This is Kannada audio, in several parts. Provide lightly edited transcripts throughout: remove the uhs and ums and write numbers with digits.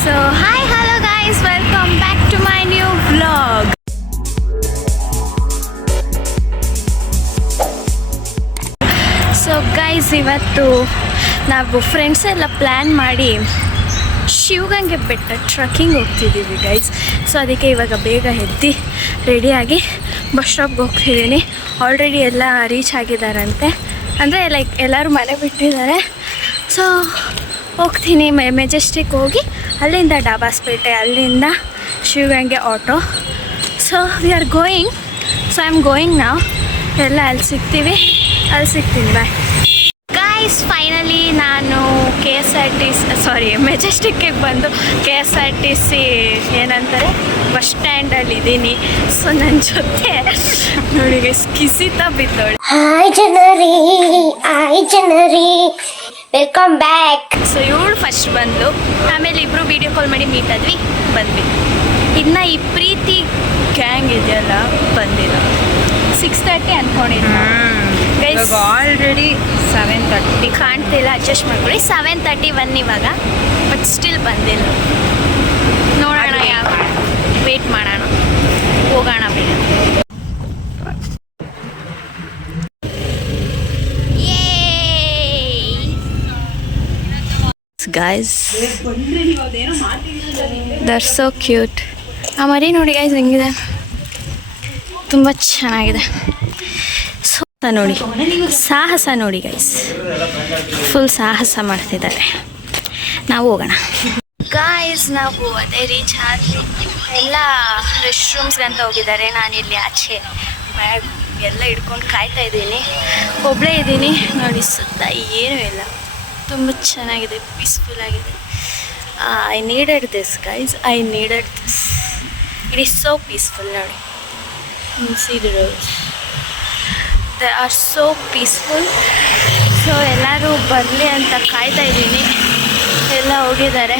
So hi, hello guys, welcome back to my new vlog. So guys, ಇವತ್ತು ನಾವು ಫ್ರೆಂಡ್ಸ್ ಎಲ್ಲ ಪ್ಲ್ಯಾನ್ ಮಾಡಿ ಶಿವಗಂಗೆ ಬೆಟ್ಟ ಟ್ರಕ್ಕಿಂಗ್ ಹೋಗ್ತಿದ್ದೀವಿ ಗೈಸ್. ಸೊ ಅದಕ್ಕೆ ಇವಾಗ ಬೇಗ ಎದ್ದು ರೆಡಿಯಾಗಿ ಬಸ್ ಸ್ಟಾಪ್ಗೆ ಹೋಗ್ತಿದ್ದೀನಿ. ಆಲ್ರೆಡಿ ಎಲ್ಲ ರೀಚ್ ಆಗಿದ್ದಾರಂತೆ, ಅಂದರೆ ಲೈಕ್ ಎಲ್ಲರೂ ಮನೆ ಬಿಟ್ಟಿದ್ದಾರೆ. ಸೊ ಹೋಗ್ತೀನಿ ಮೆಜೆಸ್ಟಿಕ್ ಹೋಗಿ ಅಲ್ಲಿಂದ ಡಾಬಾಸ್ಪೇಟೆ, ಅಲ್ಲಿಂದ Shivagange auto. So we are going. So I am going ನಾವು. ಎಲ್ಲ ಅಲ್ಲಿ ಸಿಗ್ತೀನಿ ಬಾಯ್ ಗೈಸ್. ಫೈನಲಿ ನಾನು ಮೆಜೆಸ್ಟಿಕ್ಕಿಗೆ ಬಂದು KSRTC ಏನಂತಾರೆ ಬಸ್ ಸ್ಟ್ಯಾಂಡಲ್ಲಿ ಇದ್ದೀನಿ. ಸೊ ನನ್ನ ಜೊತೆ ನೋಡಿ ಗೈಸ್ ಕಿಸಿತಾ ಬಿದ್ದೋಳೆ. ಹಾಯ್ ಜನರಿ ವೆಲ್ಕಮ್ ಬ್ಯಾಕ್. ಸೊ ಇವಳು ಫಸ್ಟ್ ಬಂದು, ಆಮೇಲೆ ಇಬ್ಬರು ವೀಡಿಯೋ ಕಾಲ್ ಮಾಡಿ ಮೀಟ್ ಆದ್ವಿ, ಬಂದ್ವಿ. ಇನ್ನು ಈ ಪ್ರೀತಿ ಗ್ಯಾಂಗ್ ಇದೆಯಲ್ಲ ಬಂದಿಲ್ಲ. 6:30 ಅಂದ್ಕೊಂಡಿದ್ದೆ ಗೈಸ್. ಆಲ್ರೆಡಿ 7:30 ಕಾಣ್ತಿಲ್ಲ, ಅಡ್ಜಸ್ಟ್ ಮಾಡ್ಕೊಳ್ಳಿ. 7:31 ಇವಾಗ, ಬಟ್ ಸ್ಟಿಲ್ ಬಂದಿಲ್ಲ. ನೋಡೋಣ, ಯಾವ ವೇಟ್ ಮಾಡೋಣ, ಹೋಗೋಣ ಬೇಗ. Guys they're so cute. ಆ ಮರಿ ನೋಡಿ ಗೈಸ್ ಹೆಂಗಿದೆ, ತುಂಬ ಚೆನ್ನಾಗಿದೆ. ಸೊ ನೋಡಿ, ಸಾಹಸ ನೋಡಿ ಗೈಸ್, ಫುಲ್ ಸಾಹಸ ಮಾಡ್ತಿದ್ದಾರೆ. ನಾವು ಹೋಗೋಣ ಗಾಯ್ಸ್. ನಾವು ಅದೇ ರೀಚ್ ಆದ್ವಿ. ಎಲ್ಲ ರೆಸ್ಟ್ ರೂಮ್ಸ್ಗಂತ ಹೋಗಿದ್ದಾರೆ. ನಾನಿಲ್ಲಿ ಆಚೆ ಬ್ಯಾಗ್ ಎಲ್ಲ ಹಿಡ್ಕೊಂಡು ಕಾಯ್ತಾ ಇದ್ದೀನಿ. ಒಬ್ಬಳೇ ಇದ್ದೀನಿ ನೋಡಿ, ಸುತ್ತ ಏನೂ ಇಲ್ಲ. ತುಂಬ ಚೆನ್ನಾಗಿದೆ, ಪೀಸ್ಫುಲ್ ಆಗಿದೆ. I needed this guys, it is so peaceful. ನೋಡಿ, see the roads, they are so peaceful. So ಎಲ್ಲರೂ ಬರಲಿ ಅಂತ ಕಾಯ್ತಾ ಇದ್ದೀನಿ. ಎಲ್ಲ ಹೋಗಿದ್ದಾರೆ.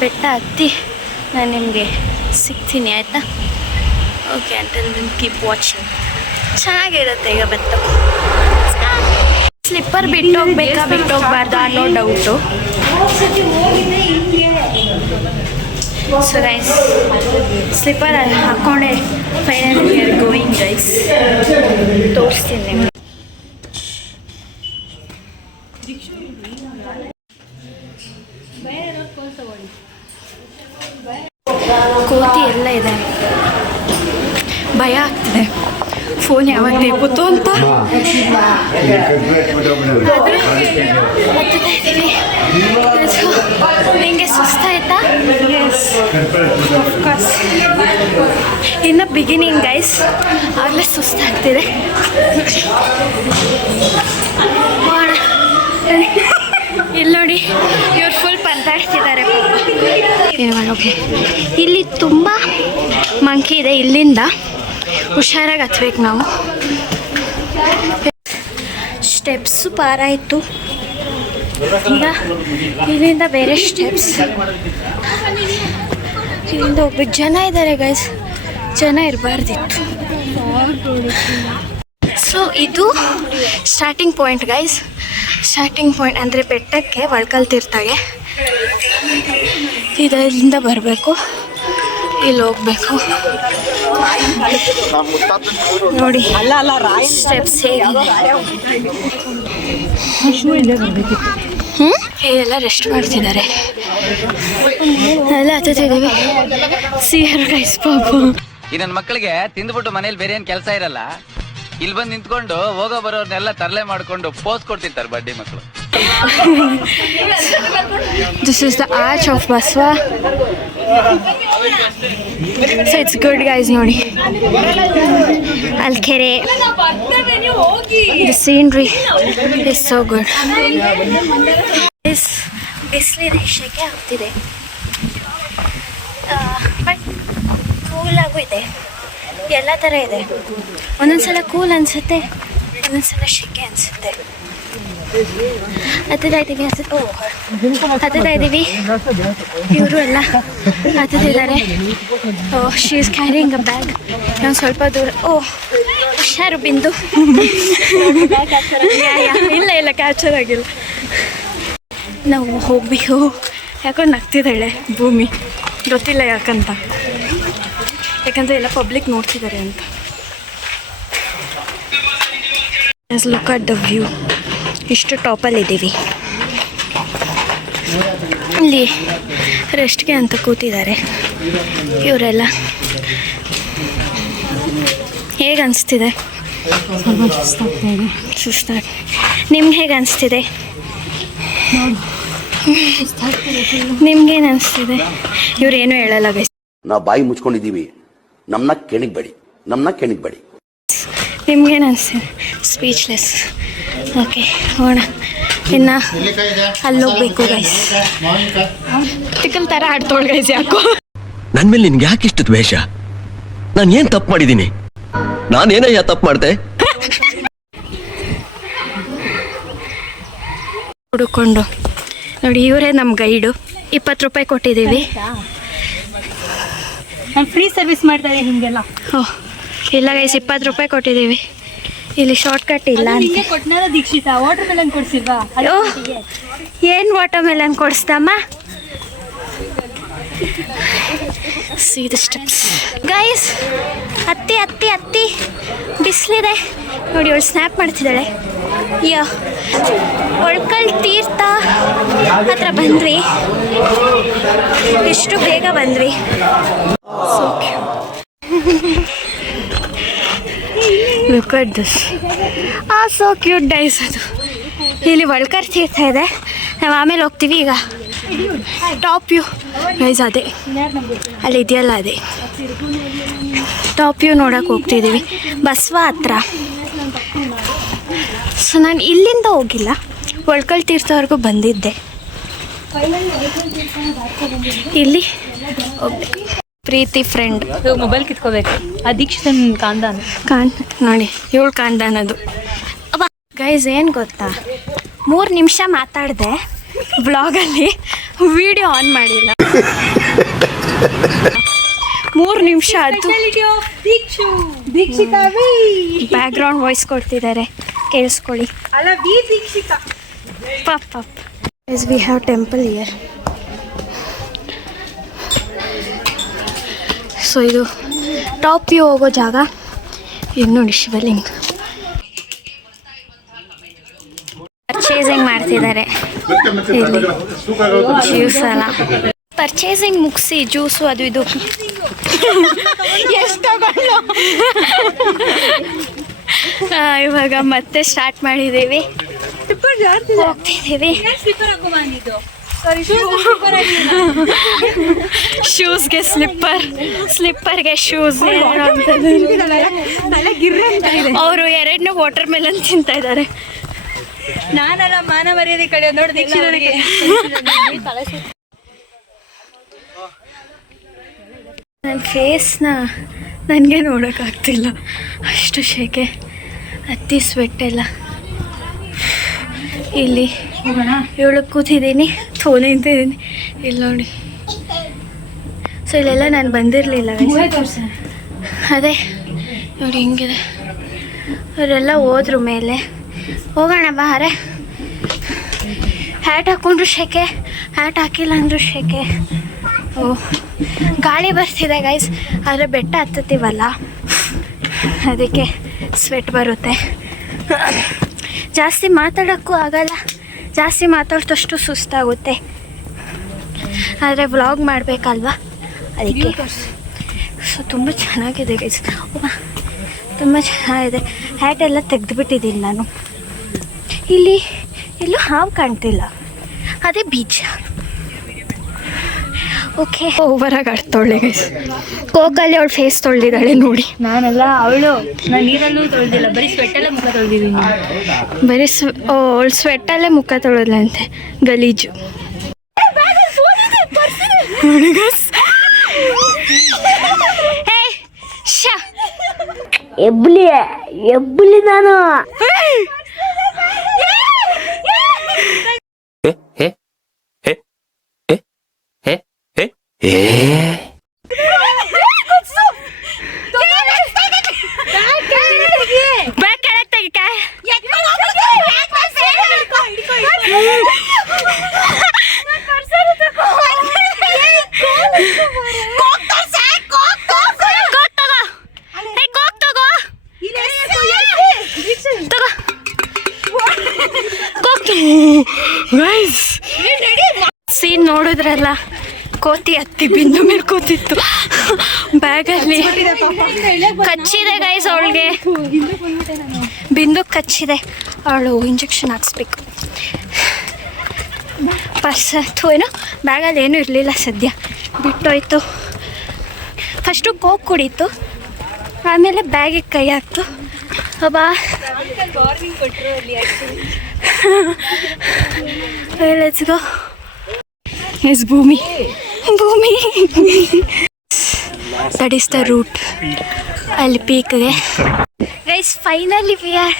ಬೆಟ್ಟ ಹತ್ತಿ ನಾನು ನಿಮಗೆ ಸಿಗ್ತೀನಿ, ಆಯಿತಾ? Okay, until then keep watching. ಚೆನ್ನಾಗಿರುತ್ತೆ ಈಗ ಬೆಟ್ಟ. ಸ್ಲಿಪ್ಪರ್ ಬಿಟ್ಟೋಗ್ಬೇಕಾ ಬಿಟ್ಟೋಗ್ಬಾರ್ದು ಅನ್ನೋ ಡೌಟು. ಸೊ ಗೈಸ್, ಸ್ಲಿಪ್ಪರ್ ಹಾಕ್ಕೊಂಡೆ finally we are going guys. ತೋರಿಸ್ತೀನಿ ನಿಮಗೆ. ಕೋತಿ ಎಲ್ಲ ಇದೆ, ಭಯ ಆಗ್ತಿದೆ. ಫೋನ್ ಯಾವಾಗ ನೇಪುತ್ತು ಅಂತ ಹತ್ತಿದ್ದೀವಿ. ನಿಮಗೆ ಸುಸ್ತಾಯ್ತಾ? ಆಫ್ಕೋರ್ಸ್, ಇನ್ನು ಬಿಗಿನಿಂಗ್ ಗೈಸ್, ಆಗಲೇ ಸುಸ್ತಾಗ್ತಿದೆ. ಇಲ್ಲಿ ನೋಡಿ, ಇವ್ರು ಫುಲ್ ಪಂತಾಡ್ತಿದ್ದಾರೆ. ಓಕೆ, ಇಲ್ಲಿ ತುಂಬ ಮಂಕಿ ಇದೆ. ಇಲ್ಲಿಂದ ಹುಷಾರಾಗಿ ಹತ್ಬೇಕು ನಾವು. ಸ್ಟೆಪ್ಸು ಪಾರಾಯಿತು. ಈಗ ಇಲ್ಲಿಂದ ಬೇರೆ ಸ್ಟೆಪ್ಸ್, ಇಲ್ಲಿಂದ ಹೋಗ್ಬೇಕು. ಜನ ಇದ್ದಾರೆ ಗೈಸ್, ಜನ ಇರಬಾರ್ದಿತ್ತು. ಸೊ ಇದು starting point guys. Starting point ಅಂದರೆ ಬೆಟ್ಟಕ್ಕೆ ಒಳ್ಕಲ್ತಿರ್ತಾಗೆ ಇದರಿಂದ ಬರಬೇಕು, ಇಲ್ಲಿ ಹೋಗ್ಬೇಕು. ನೋಡಿ ಸ್ಟೆಪ್ಸ್ ಹೇಗಿದೆ. ಎಲ್ಲ ರೆಸ್ಟ್ ಮಾಡ್ತಿದ್ದಾರೆ, ಎಲ್ಲ ಹತ್ತಿದ್ದೀವಿ. ಸಿಯರ್ ಗೈಸ್ ಪಾಪು. ಈ ನನ್ನ ಮಕ್ಕಳಿಗೆ ತಿಂದ್ಬಿಟ್ಟು ಮನೇಲಿ ಬೇರೆ ಏನ್ ಕೆಲಸ ಇರಲ್ಲ, ಇಲ್ಲಿ ಬಂದು ನಿಂತ್ಕೊಂಡು ಹೋಗೋ ಬರೋರ್ನೆಲ್ಲ ತರಲೆ ಮಾಡ್ಕೊಂಡು ಪೋಸ್ ಕೊಡ್ತಿರ್ತಾರೆ ಬಡ್ಡಿ ಮಕ್ಕಳು. This is the arch of Baswa. So it's good guys, ನೋಡಿ Alkere. The scenery is so good. ಬಿಸಿಲಿದೆ, ಶೆಕೆ ಆಗ್ತಿದೆ, ಬಟ್ ಕೂಲ್ ಆಗು ಇದೆ. ಎಲ್ಲ ಥರ ಇದೆ. ಒಂದೊಂದ್ಸಲ ಕೂಲ್ ಅನಿಸುತ್ತೆ, ಒಂದೊಂದ್ಸಲ ಶೆಕೆ ಅನಿಸುತ್ತೆ. ಹತ್ತುತ್ತಾ ಇದ್ದೀವಿ. ಇವರು ಎಲ್ಲ ಹತ್ತಿದ್ದಾರೆ. She is carrying a bag. ನಾವು ಸ್ವಲ್ಪ ದೂರ. ಹುಷಾರು ಬಿಂದು. ಇಲ್ಲ ಕ್ಯಾಪ್ಚರ್ ಆಗಿಲ್ಲ. ನಾವು ಹೋಗ್ಬೇಕು ಯಾಕಂದ್ರೆ ನಗ್ತಿದ್ದಾಳೆ ಭೂಮಿ, ಗೊತ್ತಿಲ್ಲ ಯಾಕಂತ, ಯಾಕಂದರೆ ಎಲ್ಲ ಪಬ್ಲಿಕ್ ನೋಡ್ತಿದ್ದಾರೆ ಅಂತ. Look at the view. ಇಷ್ಟು ಟಾಪಲ್ಲಿದ್ದೀವಿ. ಇಲ್ಲಿ ರೆಸ್ಟ್ಗೆ ಅಂತ ಕೂತಿದ್ದಾರೆ ಇವರೆಲ್ಲ. ಹೇಗೆ ಅನಿಸ್ತಿದೆ? ಸುಸ್ತಾಗಿ. ನಿಮ್ಗೆ ಹೇಗೆ ಅನಿಸ್ತಿದೆ? ನಿಮ್ಗೇನು ಅನಿಸ್ತಿದೆ? ಇವ್ರೇನು ಹೇಳಲ್ಲ ಗೈಸ್. ನಾವು ಬಾಯಿ ಮುಚ್ಕೊಂಡಿದ್ದೀವಿ, ನಮ್ಮನ್ನ ಕೆಣಿಗ್ಬೇಡಿ. ನಿಮ್ಗೇನು ಅನಿಸ್ತಿದೆ? ಸ್ಪೀಚ್ಲೆಸ್. ಓಕೆ, ಹೋಗೋಣ. ಇನ್ನು ಅಲ್ಲೋಗ್ಬೇಕು ಗೈಸ್. ತಿಕ್ಕಲ್ ಥರ ಆಡ್ತೋಳ್ ಗೈಸ್. ಯಾಕೋ ನನ್ ಮೇಲೆ ನಿನ್ಗೆ ಯಾಕೆ ಇಷ್ಟು ದ್ವೇಷ? ನಾನು ಏನ್ ತಪ್ಪು ಮಾಡಿದ್ದೀನಿ? ನಾನೇನಯ್ಯ ತಪ್ಪು ಮಾಡ್ದೆ? ಹುಡುಕೊಂಡು ನೋಡಿ, ಇವರೇ ನಮ್ಮ ಗೈಡು. 20 ರೂಪಾಯಿ ಕೊಟ್ಟಿದ್ದೀವಿ. ನಾನು ಫ್ರೀ ಸರ್ವಿಸ್ ಮಾಡ್ತಾ ಇದ್ದೀನಿ ಹಿಂಗೆಲ್ಲ. ಓಹ್ ಇಲ್ಲ ಗೈಸ್, 20 ರೂಪಾಯಿ ಕೊಟ್ಟಿದ್ದೀವಿ. ಇಲ್ಲಿ ಶಾರ್ಟ್ ಕಟ್ ಇಲ್ಲ ಅಂತ. ಕೊಟ್ಟನಾರ ದೀಕ್ಷಿತ ವಾಟರ್ ಮೆಲನ್ ಕೊಡ್ಸಿಲ್ವಾ? ಏನು ವಾಟರ್ ಮೆಲನ್ ಕೊಡಿಸ್ದಮ್ಮ? See the steps. ಗೈಸ್, ಹತ್ತಿ ಬಿಸಿಲಿದೆ ನೋಡಿ. ಅವಳು ಸ್ನ್ಯಾಪ್ ಮಾಡ್ತಿದ್ದಾಳೆ. ಒಳ್ಕಲ್ ತೀರ್ಥ ಹತ್ರ ಬಂದ್ವಿ. ಎಷ್ಟು ಬೇಗ ಬಂದ್ವಿ. Look at this. So cute dice. ಅದು ಇಲ್ಲಿ ಒಳ್ಕರ್ ತೀರ್ಥ ಇದೆ. ನಾವು ಆಮೇಲೆ ಹೋಗ್ತೀವಿ. ಈಗ ಟಾಪ್ ವ್ಯೂ ಗೈಸ್ ಅದೇ ಅಲ್ಲಿ ಇದೆಯಲ್ಲ, ಅದೇ ಟಾಪ್ ವ್ಯೂ ನೋಡೋಕೆ ಹೋಗ್ತಿದ್ದೀವಿ. ಬಸವ ಹತ್ರ. ಸೊ ನಾನು ಇಲ್ಲಿಂದ ಹೋಗಿಲ್ಲ, ಒಳ್ಕಲ್ ತೀರ್ಥವರೆಗೂ ಬಂದಿದ್ದೆ. ಇಲ್ಲಿ ಪ್ರೀತಿ ಫ್ರೆಂಡ್ ಮೊಬೈಲ್ ಕಿತ್ಕೋಬೇಕು. ಆ ದೀಕ್ಷಿತನ್ ಕಾಂದಾನ ನೋಡಿ, ಇವಳು ಕಾಂದಾನದು. ಗೈಸ್ ಏನು ಗೊತ್ತಾ, 3 ನಿಮಿಷ ಮಾತಾಡಿದೆ ಬ್ಲಾಗಲ್ಲಿ, ವಿಡಿಯೋ ಆನ್ ಮಾಡಿಲ್ಲ. 3 ನಿಮಿಷ. ಅದು ಬ್ಯಾಕ್ಗ್ರೌಂಡ್ ವಾಯ್ಸ್ ಕೊಡ್ತಿದ್ದಾರೆ, ಕೇಳಿಸ್ಕೊಳ್ಳಿ. Pop we have temple here. So ಇದು ಟಾಪ್ ವ್ಯೂ ಹೋಗೋ ಜಾಗ. ಇದು ನೋಡಿ ಶಿವಲಿಂಗ. ಪರ್ಚೇಸಿಂಗ್ ಮಾಡ್ತಿದ್ದಾರೆ ಇಲ್ಲಿ. ಜ್ಯೂಸ್ ಅಲ್ಲ, ಪರ್ಚೇಸಿಂಗ್ ಮುಗಿಸಿ ಜ್ಯೂಸು ಅದು ಇದು ಎಷ್ಟು ತಗೊಂಡು ಇವಾಗ ಮತ್ತೆ ಸ್ಟಾರ್ಟ್ ಮಾಡಿದ್ದೀವಿ, ಹೋಗ್ತಿದ್ದೀವಿ. ಶೂಸ್ಗೆ ಸ್ಲಿಪ್ಪರ್ಗೆ ಶೂಸ್. ಅವರು 2 ವಾಟರ್ ಮೆಲನ್ ತಿಂತಾ ಇದ್ದಾರೆ. ನಾನಲ್ಲ ಮಾನ ಮರ್ಯಾದೆ ಕಡೆ ನೋಡಿ ದೀಕ್ಷಿತನಿಗೆ. ನನ್ನ ಫೇಸ್ನ ನನಗೆ ನೋಡೋಕ್ಕಾಗ್ತಿಲ್ಲ, ಅಷ್ಟು ಶೆಕೆ, ಹತ್ತಿ ಸ್ವೆಟ್ ಎಲ್ಲ. ಇಲ್ಲಿ ಇವಳು ಕೂತಿದ್ದೀನಿ, ನಿಂತಿದ್ದೀನಿ ಇಲ್ಲಿ ನೋಡಿ. ಸೊ ಇಲ್ಲೆಲ್ಲ ನಾನು ಬಂದಿರಲಿಲ್ಲ. ಅದೇ ನೋಡಿ ಹಿಂಗಿದೆ. ಅವರೆಲ್ಲ ಹೋದ್ರು ಮೇಲೆ. ಹೋಗೋಣ ಬಾರೆ. ಹ್ಯಾಟ್ ಹಾಕ್ಕೊಂಡ್ರು ಶೆಕೆ, ಹ್ಯಾಟ್ ಹಾಕಿಲ್ಲ ಅಂದರೂ ಶೆಕೆ. ಗಾಳಿ ಬರ್ತಿದೆ ಗೈಸ್, ಆದರೆ ಬೆಟ್ಟ ಹತ್ತುತ್ತೀವಲ್ಲ ಅದಕ್ಕೆ ಸ್ವೆಟ್ ಬರುತ್ತೆ. ಜಾಸ್ತಿ ಮಾತಾಡೋಕ್ಕೂ ಆಗಲ್ಲ, ಜಾಸ್ತಿ ಮಾತಾಡ್ದಷ್ಟು ಸುಸ್ತಾಗುತ್ತೆ. ಆದರೆ ವ್ಲಾಗ್ ಮಾಡಬೇಕಲ್ವಾ, ಅದಕ್ಕೆ. ಸೊ ತುಂಬ ಚೆನ್ನಾಗಿದೆ ಗೈಸ್, ತುಂಬ ಚೆನ್ನಾಗಿದೆ. ಹ್ಯಾಟ್ ಎಲ್ಲ ತೆಗೆದುಬಿಟ್ಟಿದ್ದೀನಿ ನಾನು. ಇಲ್ಲಿ ಎಲ್ಲೂ ಹಾವು ಕಾಣ್ತಿಲ್ಲ, ಅದೇ ಬೀಚ್. ಓಕೆ, ಓವರಾಗಿ ಆಡ್ತೊಳ್ಳೆ ಗೈಸ್. ಕೋಕಲ್ಲಿ ಅವಳು ಫೇಸ್ ತೊಳೆದಿದ್ದಾಳೆ ನೋಡಿ. ನಾನಲ್ಲ ಅವಳು, ನಾನು ನೀರಲ್ಲೂ ತೊಳೆದಿಲ್ಲ, ಬರೀ ಸ್ವೆಟ್ಟಲ್ಲೇ ಮುಖ ತೊಳೆದಿದ್ದೀನಿ. ಬರೀ ಅವಳು ಸ್ವೆಟ್ಟಲ್ಲೇ ಮುಖ ತೊಳೆದ್ಲಂತೆ, ಗಲೀಜು. ಎಬ್ಬುಲಿ ನಾನು. ಸೀನ್ ನೋಡಿದ್ರಲ್ಲ, ಕೋತಿ ಹತ್ತಿ ಬಿಂದು ಮೇಲೆ ಕೂತಿತ್ತು ಬ್ಯಾಗಲ್ಲಿ. ಕಚ್ಚಿದೆ ಗೈಸ್ ಅವಳಿಗೆ, ಬಿಂದು ಕಚ್ಚಿದೆ. ಅವಳು ಇಂಜೆಕ್ಷನ್ ಹಾಕ್ಸ್ಬೇಕು. ಪರ್ಸ್ ಏನೋ ಬ್ಯಾಗಲ್ಲಿ ಏನೂ ಇರಲಿಲ್ಲ, ಸದ್ಯ ಬಿಟ್ಟೋಯ್ತು. ಫಸ್ಟು ಕೋಕ್ ಕುಡೀತು, ಆಮೇಲೆ ಬ್ಯಾಗಿಗೆ ಕೈ ಹಾಕ್ತು. ಅಬ್ಬಾ let's go. Yes Bhoomi that is the route ಅಲ್ಲಿ ಪೀಕ್ಗೆ. Guys finally we are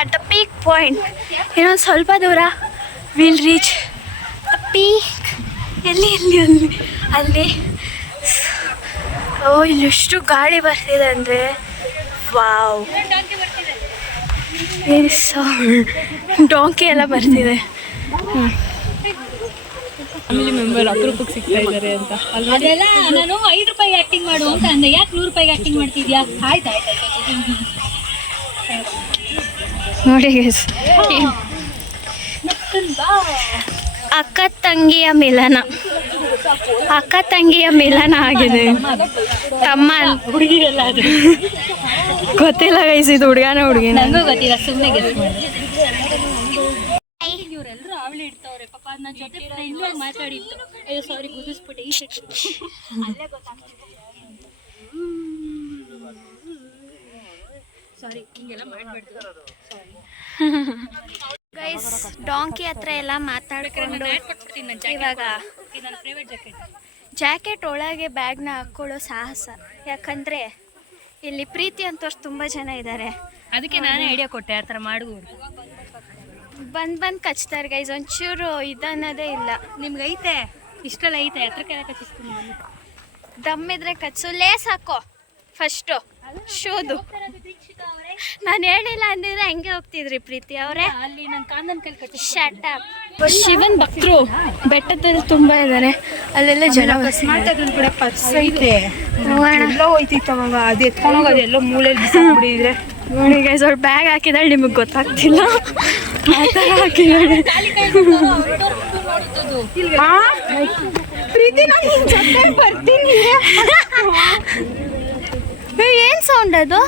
at the peak point. ಇನ್ನೊಂದು ಸ್ವಲ್ಪ ದೂರ ವಿಲ್ ರೀಚ್ ದ ಪೀಕ್. ಎಲ್ಲಿ ಅಲ್ಲಿ ಓ, ಇಲ್ಲೆಷ್ಟು ಗಾಳಿ ಬರ್ತಿದೆ ಅಂದರೆ ವಾವ್. ಡಾಂಕಿ ಎಲ್ಲ ಬರ್ತಿದೆ. ಫ್ಯಾಮಿಲಿ ಮೆಂಬರ್ ಅಪರೂಪಕ್ಕೆ ಸಿಗ್ತಾ ಇದ್ದಾರೆ ಅಂತ. ಅದೆಲ್ಲ ನಾನು 5 ರೂಪಾಯಿಗೆ ಆಕ್ಟಿಂಗ್ ಮಾಡು ಅಂತ ಅಂದೆ. ಯಾಕೆ 100 ರೂಪಾಯಿಗೆ ಆಕ್ಟಿಂಗ್ ಮಾಡ್ತಿದ್ಯಾ? ಆಯ್ತು. ನೋಡಿ ಅಕ್ಕ ತಂಗಿಯ ಮಿಲನ ಆಗಿದೆ. ತಮ್ಮ ಹುಡುಗಿರಲ್ಲ ಅದು, ಗೊತ್ತಿಲ್ಲ ಗೈಸ್, ಇದು ಹುಡುಗನ ಹುಡುಗಿನ ನನಗೂ ಗೊತ್ತಿಲ್ಲ, ಸುಮ್ಮನೆ ಗೆಸ್ ಮಾಡಿ. ಇವರೆಲ್ಲರೂ ಅವಳಿ ಇಡ್ತಾವ್ರೆ ಪಾಪ. ನನ್ನ ಜೊತೆ ಫ್ರೆಂಡ್ ಮಾತಾಡಿತ್ತು. ಅಯ್ಯೋ ಸಾರಿ, ಗುದಿಸ್ಬಿಟ್ಟೆ. ಈ ಶೆಟ್ ಅಲ್ಲೇ ಗೊತ್ತಾಗ್ತದೆ. ಸಾರಿ, ಹಿಂಗೆಲ್ಲ ಮಾಡಬೇಡ್ದು. ಗೈಸ್ ಡಾಂಕಿ ಹತ್ರ ಎಲ್ಲ ಮಾತಾಡ್ಕೊಂಡು ಇವಾಗ ನನ್ನ ಪ್ರೈವೇಟ್ ಜಾಕೆಟ್ ಒಳಗೆ ಬ್ಯಾಗ್ನ ಹಾಕ್ಕೊಳ್ಳೋ ಸಾಹಸ. ಯಾಕಂದರೆ ಇಲ್ಲಿ ಪ್ರೀತಿ ಅಂತವ್ರು ತುಂಬ ಜನ ಇದ್ದಾರೆ. ಅದಕ್ಕೆ ನಾನೇ ಐಡಿಯಾ ಕೊಟ್ಟೆ, ಆ ಥರ ಮಾಡುವುದು. ಬಂದು ಕಚ್ತಾರೆ ಗೈಸ್. ಒಂಚೂರು ಇದನ್ನೋದೇ ಇಲ್ಲ. ನಿಮ್ಗೆ ಐತೆ, ಇಷ್ಟೆಲ್ಲ ಐತೆ, ಹತ್ರಕ್ಕೆಲ್ಲ ಕಚ್ಚಿಸ್ತೀನಿ. ದಮ್ಮಿದ್ರೆ ಕಚ್ಚು. ಲೇಸ್ ಹಾಕೋ ಫಸ್ಟು ಶೂದು. ನಾನು ಹೇಳಿಲ್ಲ ಅಂದಿದ್ರೆ ಹಂಗೆ ಹೋಗ್ತಿದ್ರಿ ಪ್ರೀತಿ ಅವರೇ. ಅಲ್ಲಿ ನನ್ನ ಕಾಂದನ್ ಕೈಲಿ ಕಚ್ಚಿ. Shut up. ಶಿವನ್ ಭಕ್ತರು ಬೆಟ್ಟದಲ್ಲಿ ತುಂಬ ಇದ್ದಾರೆ. ಅಲ್ಲೆಲ್ಲ ಜನ ಕೂಡ ಪರ್ಸ್ ಐತೆ, ಎಲ್ಲ ಹೋಯ್ತಿತ್ತು ಅವಾಗ. ಅದು ಎತ್ಕೊಂಡೋಗೋದು ಎಲ್ಲೋ ಮೂಲೆಯಲ್ಲಿ ಬಿಸಾಕ್ಬಿಟ್ಟಿದ್ರೆ. ನೋಡಿ ಗೈಸ್, ಅವ್ಳು ಬ್ಯಾಗ್ ಹಾಕಿದಾಳೆ, ನಿಮಗೆ ಗೊತ್ತಾಗ್ತಿಲ್ಲ. ಆ ಥರ ಹಾಕಿದಾಳೆ ಪ್ರೀತಿ. ನಾನು ಜೊತೆ ಬರ್ತೀನಿ. ಏನು ಸೌಂಡ್ ಅದು?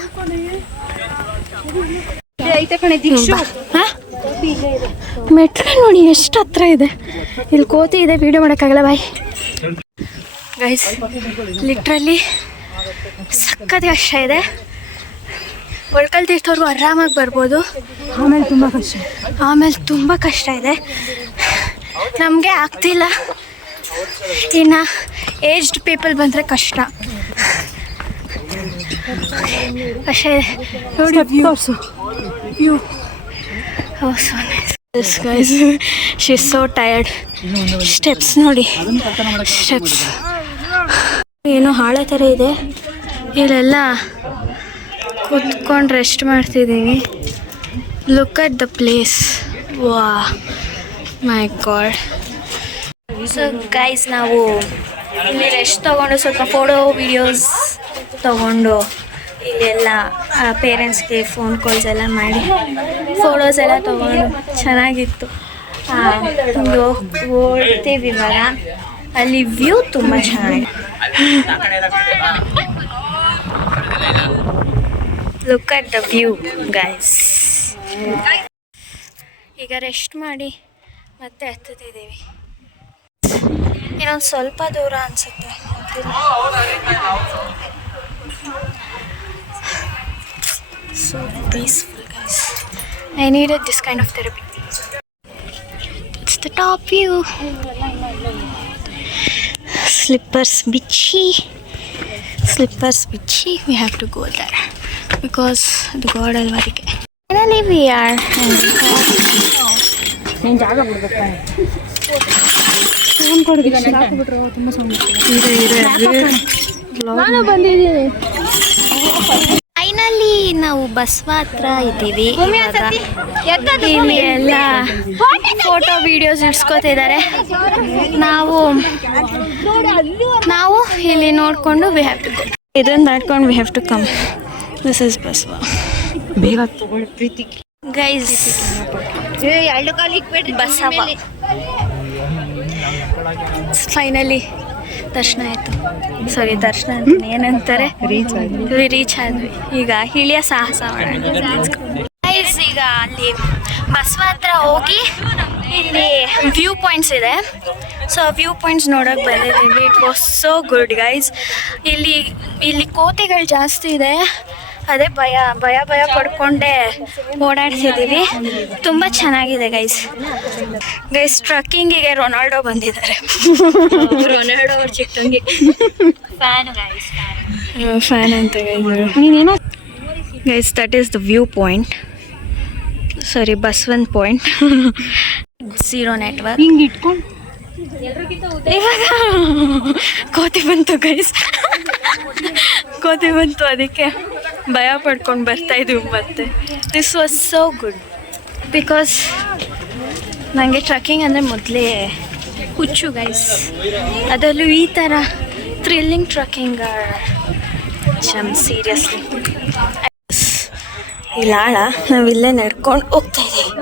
ಐತೆ ಕಣೆ ದೀಕ್ಷು. ಮೆಟ್ಲು ನೋಡಿ ಎಷ್ಟು ಹತ್ರ ಇದೆ. ಇಲ್ಲಿ ಕೋತಿ ಇದೆ, ವಿಡಿಯೋ ಮಾಡೋಕ್ಕಾಗಲ್ಲ. ಬಾಯ್ ಗೈಸ್, ಲಿಟ್ರಲಿ ಸಕ್ಕತ್ ಕಷ್ಟ ಇದೆ. ಒಳ್ಕಲ್ ತೀರ್ಥವ್ರಿಗೂ ಆರಾಮಾಗಿ ಬರ್ಬೋದು. ಆಮೇಲೆ ತುಂಬ ಕಷ್ಟ ಇದೆ. ನಮಗೆ ಆಗ್ತಿಲ್ಲ. ಇನ್ನು ಏಜ್ಡ್ ಪೀಪಲ್ ಬಂದರೆ ಕಷ್ಟ ಇದೆ. ನೋಡಿ ತೋರಿಸು. Oh, so nice. This guys, she's so tired. Steps ನೋಡಿ, ಸ್ಟೆಪ್ಸ್ ಏನೋ ಹಾಳೆ ಥರ ಇದೆ. ಇಲ್ಲೆಲ್ಲ ಕೂತ್ಕೊಂಡು ರೆಸ್ಟ್ ಮಾಡ್ತಿದ್ದೀವಿ. Look at the place. ವಾ ಮೈ ಗಾಡ್. ಸೊ ಗೈಸ್, ನಾವು ಇಲ್ಲಿ ರೆಸ್ಟ್ ತೊಗೊಂಡು ಸ್ವಲ್ಪ ಫೋಟೋ ವಿಡಿಯೋಸ್ ತೊಗೊಂಡು ಇಲ್ಲೆಲ್ಲ ಪೇರೆಂಟ್ಸ್ಗೆ ಫೋನ್ ಕಾಲ್ಸ್ ಎಲ್ಲ ಮಾಡಿ ಫೋಟೋಸ್ ಎಲ್ಲ ತೊಗೊಂಡು ಚೆನ್ನಾಗಿತ್ತು. ಓಡ್ತೀವಿ ಇವಾಗ. ಅಲ್ಲಿ ವ್ಯೂ ತುಂಬ ಚೆನ್ನಾಗಿದೆ. Look at the view guys. ಈಗ ರೆಸ್ಟ್ ಮಾಡಿ ಮತ್ತೆ ಹತ್ತುತ್ತಿದ್ದೀವಿ. ಇನ್ನೊಂದು ಸ್ವಲ್ಪ ದೂರ ಅನಿಸುತ್ತೆ. So peaceful guys. I needed this kind of therapy. It's the top view. Slippers bitchy. We have to go there because the god alvarike. Finally we are. ನೀನು ಜಾಗ ಬಿಡ್ಬೇಕಾ? ಫೋನ್ ಕೊಡೋದು ಹಾಕಿಬಿಟ್ರೆ ತುಂಬ ಸೌಂಡ್. ನಾನು ಬಂದಿದ್ದೀನಿ. Hi ಫೈನಲಿ ನಾವು ಬಸವ ಹತ್ರ ಇದ್ದೀವಿ. ಇಲ್ಲಿ ಎಲ್ಲ ಫೋಟೋ ವಿಡಿಯೋಸ್ ಇಡ್ಸ್ಕೊತಿದ್ದಾರೆ. ನಾವು ಇಲ್ಲಿ ನೋಡಿಕೊಂಡು ವಿ ಹ್ಯಾವ್ ಟು ಗೋ. ಇದನ್ನು ದಾಟ್ಕೊಂಡು we have to come. This is Basava. ಬೇಗ ಪ್ರೀತಿ ಗೈಸ್, ಬಸವ ಫೈನಲಿ ದರ್ಶನ ಆಯಿತು. ಸಾರಿ, ದರ್ಶನ ಅಂತ ಏನಂತಾರೆ, ರೀಚ್ ಆದ್ವಿ. ಈಗ ಇಳಿಯ ಸಾಹಸ ಮಾಡೋಣ. ಗೈಸ್, ಈಗ ಅಲ್ಲಿ ಬಸವ ಹತ್ರ ಹೋಗಿ ಇಲ್ಲಿ ವ್ಯೂ ಪಾಯಿಂಟ್ಸ್ ಇದೆ. ಸೊ ವ್ಯೂ ಪಾಯಿಂಟ್ಸ್ ನೋಡೋಕೆ ಬಂದಿದ್ದೀವಿ. It was so good guys. ಇಲ್ಲಿ ಕೋತಿಗಳು ಜಾಸ್ತಿ ಇದೆ. ಅದೇ ಭಯ ಪಡ್ಕೊಂಡೆ ಓಡಾಡ್ತಿದ್ದೀವಿ. ತುಂಬ ಚೆನ್ನಾಗಿದೆ ಗೈಸ್. ಟ್ರಕ್ಕಿಂಗಿಗೆ ರೊನಾಲ್ಡೋ ಬಂದಿದ್ದಾರೆ. ರೊನಾಲ್ಡೋ ಅವ್ರ ಚಿಕ್ಕಂಗೆ ಫ್ಯಾನ್ ಅಂತ guys. That is the view point. Sorry, Basavan point. 0 network. ಹಿಂಗೆ ಇಟ್ಕೊಂಡು ಇವಾಗ ಕೋತಿ ಬಂತು ಗೈಸ್. ಕೋತಿ ಬಂತು, ಅದಕ್ಕೆ ಭಯ ಪಡ್ಕೊಂಡು ಬರ್ತಾ ಇದ್ದೀವಿ. ಮತ್ತೆ this was so good because ನನಗೆ ಟ್ರಕ್ಕಿಂಗ್ ಅಂದರೆ ಮೊದಲೇ ಹುಚ್ಚು ಗೈಸ್. ಅದರಲ್ಲೂ ಈ ಥರ ಥ್ರಿಲ್ಲಿಂಗ್ ಟ್ರಕ್ಕಿಂಗ್ ಸೀರಿಯಸ್ಲಿ. ಇಲ್ಲ ನಾವಿಲ್ಲೇ ನಡ್ಕೊಂಡು ಹೋಗ್ತಾ ಇದ್ದೀವಿ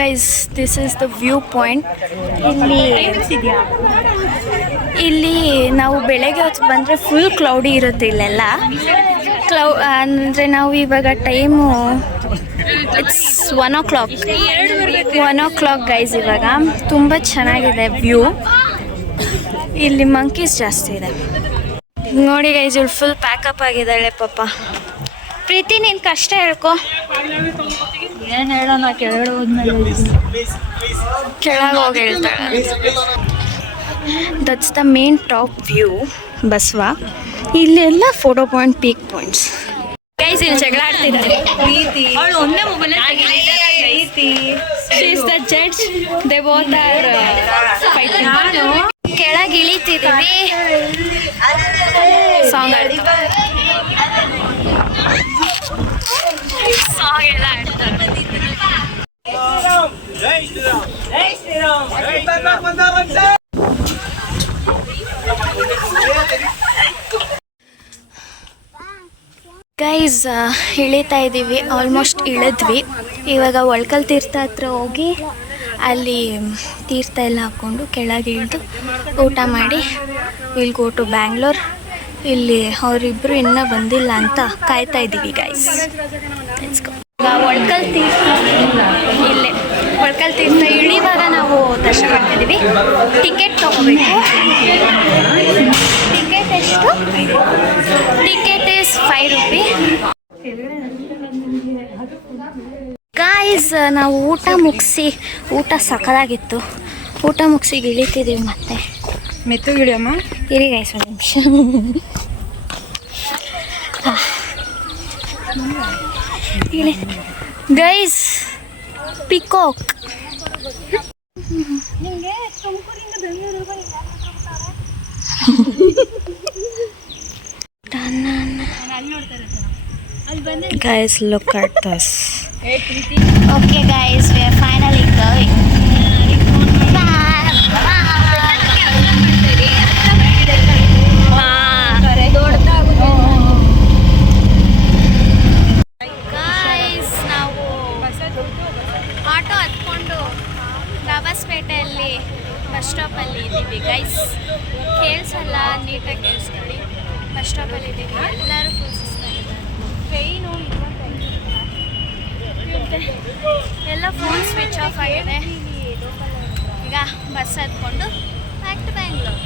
guys. This is the view point. ಇಲ್ಲಿ ನಾವು ಬೆಳಗ್ಗೆ ಹೊತ್ತು ಬಂದರೆ ಫುಲ್ ಕ್ಲೌಡಿ ಇರುತ್ತೆ ಇಲ್ಲೆಲ್ಲ. ಅಂದರೆ ನಾವು ಇವಾಗ time it's 1 o'clock. 1 o'clock guys. ಇವಾಗ ತುಂಬ ಚೆನ್ನಾಗಿದೆ ವ್ಯೂ. ಇಲ್ಲಿ ಮಂಕೀಸ್ ಜಾಸ್ತಿ ಇದೆ ನೋಡಿ ಗೈಸ್. ಇವಳು ಫುಲ್ ಪ್ಯಾಕಪ್ ಆಗಿದ್ದಾಳೆ ಪಾಪ. ಪ್ರೀತಿ, ನೀನು ಕಷ್ಟ ಹೇಳ್ಕೊ. ಏನು ಹೇಳೋಣ, ಕೆಳಗಡೆ ಹೋದ್ಮೇಲೆ ಕೆಳಗೆ ಹೋಗಿ ಹೇಳ್ತಾಳೆ. That's the main top view Basava. ಇಲ್ಲೆಲ್ಲ photo point, peak points guys. ಇಲ್ಲಿ ಜಗಳ ಆಡ್ತಿದ್ದಾರೆ. ಅವಳು ಒಂದೇ mobile judge. They both are fighting. ಕೆಳಗೆ ಇಳಿತಿದ್ದೀವಿ. ಸಾಂಗ್ ಆಡ್ತಾರೆ. ಸಾಂಗ್ ಎಲ್ಲ ಆಡ್ತಾರೆ. ಗೈಸ್, ಇಳಿತಾ ಇದ್ದೀವಿ. ಆಲ್ಮೋಸ್ಟ್ ಇಳಿದ್ವಿ. ಇವಾಗ ಒಳ್ಕಲ್ ತೀರ್ಥ ಹತ್ರ ಹೋಗಿ ಅಲ್ಲಿ ತೀರ್ಥ ಎಲ್ಲ ಹಾಕ್ಕೊಂಡು ಕೆಳಗೆ ಇಳಿದು ಊಟ ಮಾಡಿ ವಿಲ್ ಗೋ ಟು ಬ್ಯಾಂಗ್ಳೂರ್. ಇಲ್ಲಿ ಅವರಿಬ್ಬರು ಇನ್ನೂ ಬಂದಿಲ್ಲ ಅಂತ ಕಾಯ್ತಾ ಇದ್ದೀವಿ ಗೈಸ್. ಒಳ್ಕಲ್ ತೀರ್ಥ ಇಲ್ಲೇ. ಒಳ್ಕಲ್ ತೀರ್ಥ ಇಳಿವಾಗ ನಾವು ದರ್ಶನ ಮಾಡ್ತಿದ್ದೀವಿ. ಟಿಕೆಟ್ ತೊಗೋಬೇಕು. ಟಿಕೆಟ್ ಎಷ್ಟು? Ticket is 5 rupee. ಗಾಯ್ಸ್, ನಾವು ಊಟ ಮುಗಿಸಿ, ಊಟ ಸಕ್ಕದಾಗಿತ್ತು. ಊಟ ಮುಗಿಸಿ ಇಳಿತಿದ್ದೀವಿ ಮತ್ತೆ. ಮೆತ್ತಗಿಳಿಯಮ್ಮ. ಇರಿ ಗೈಸ್, ಒಂದು ನಿಮಿಷ. ಇಳಿ guys. Peacock. Guys, look at this. Okay guys, we are finally going. Guys, ನಾವು ಆಟೋ ಹತ್ಕೊಂಡು ದಾಬಸ್ಪೇಟೆಯಲ್ಲಿ ಬಸ್ ಸ್ಟಾಪಲ್ಲಿ ಇದ್ದೀವಿ ಗೈಸ್. ಕೇಳಿಸಲ್ಲ, ನೀಟಾಗಿ ಕೇಳಿಸ್ಕೊಳ್ಳಿ. ಬಸ್ ಸ್ಟಾಪಲ್ಲಿ ಇದ್ದೀವಿ. ಎಲ್ಲರೂ ಫುಲ್ ಸುಸ್ತಾಗಿದ್ದಾರೆ. ಟ್ರೈನು ಎಲ್ಲ ಫೋನ್ ಸ್ವಿಚ್ ಆಫ್ ಆಗಿದೆ. ಈಗ ಬಸ್ ಹತ್ಕೊಂಡು ಬ್ಯಾಕ್ ಟು ಬ್ಯಾಂಗ್ಳೂರ್.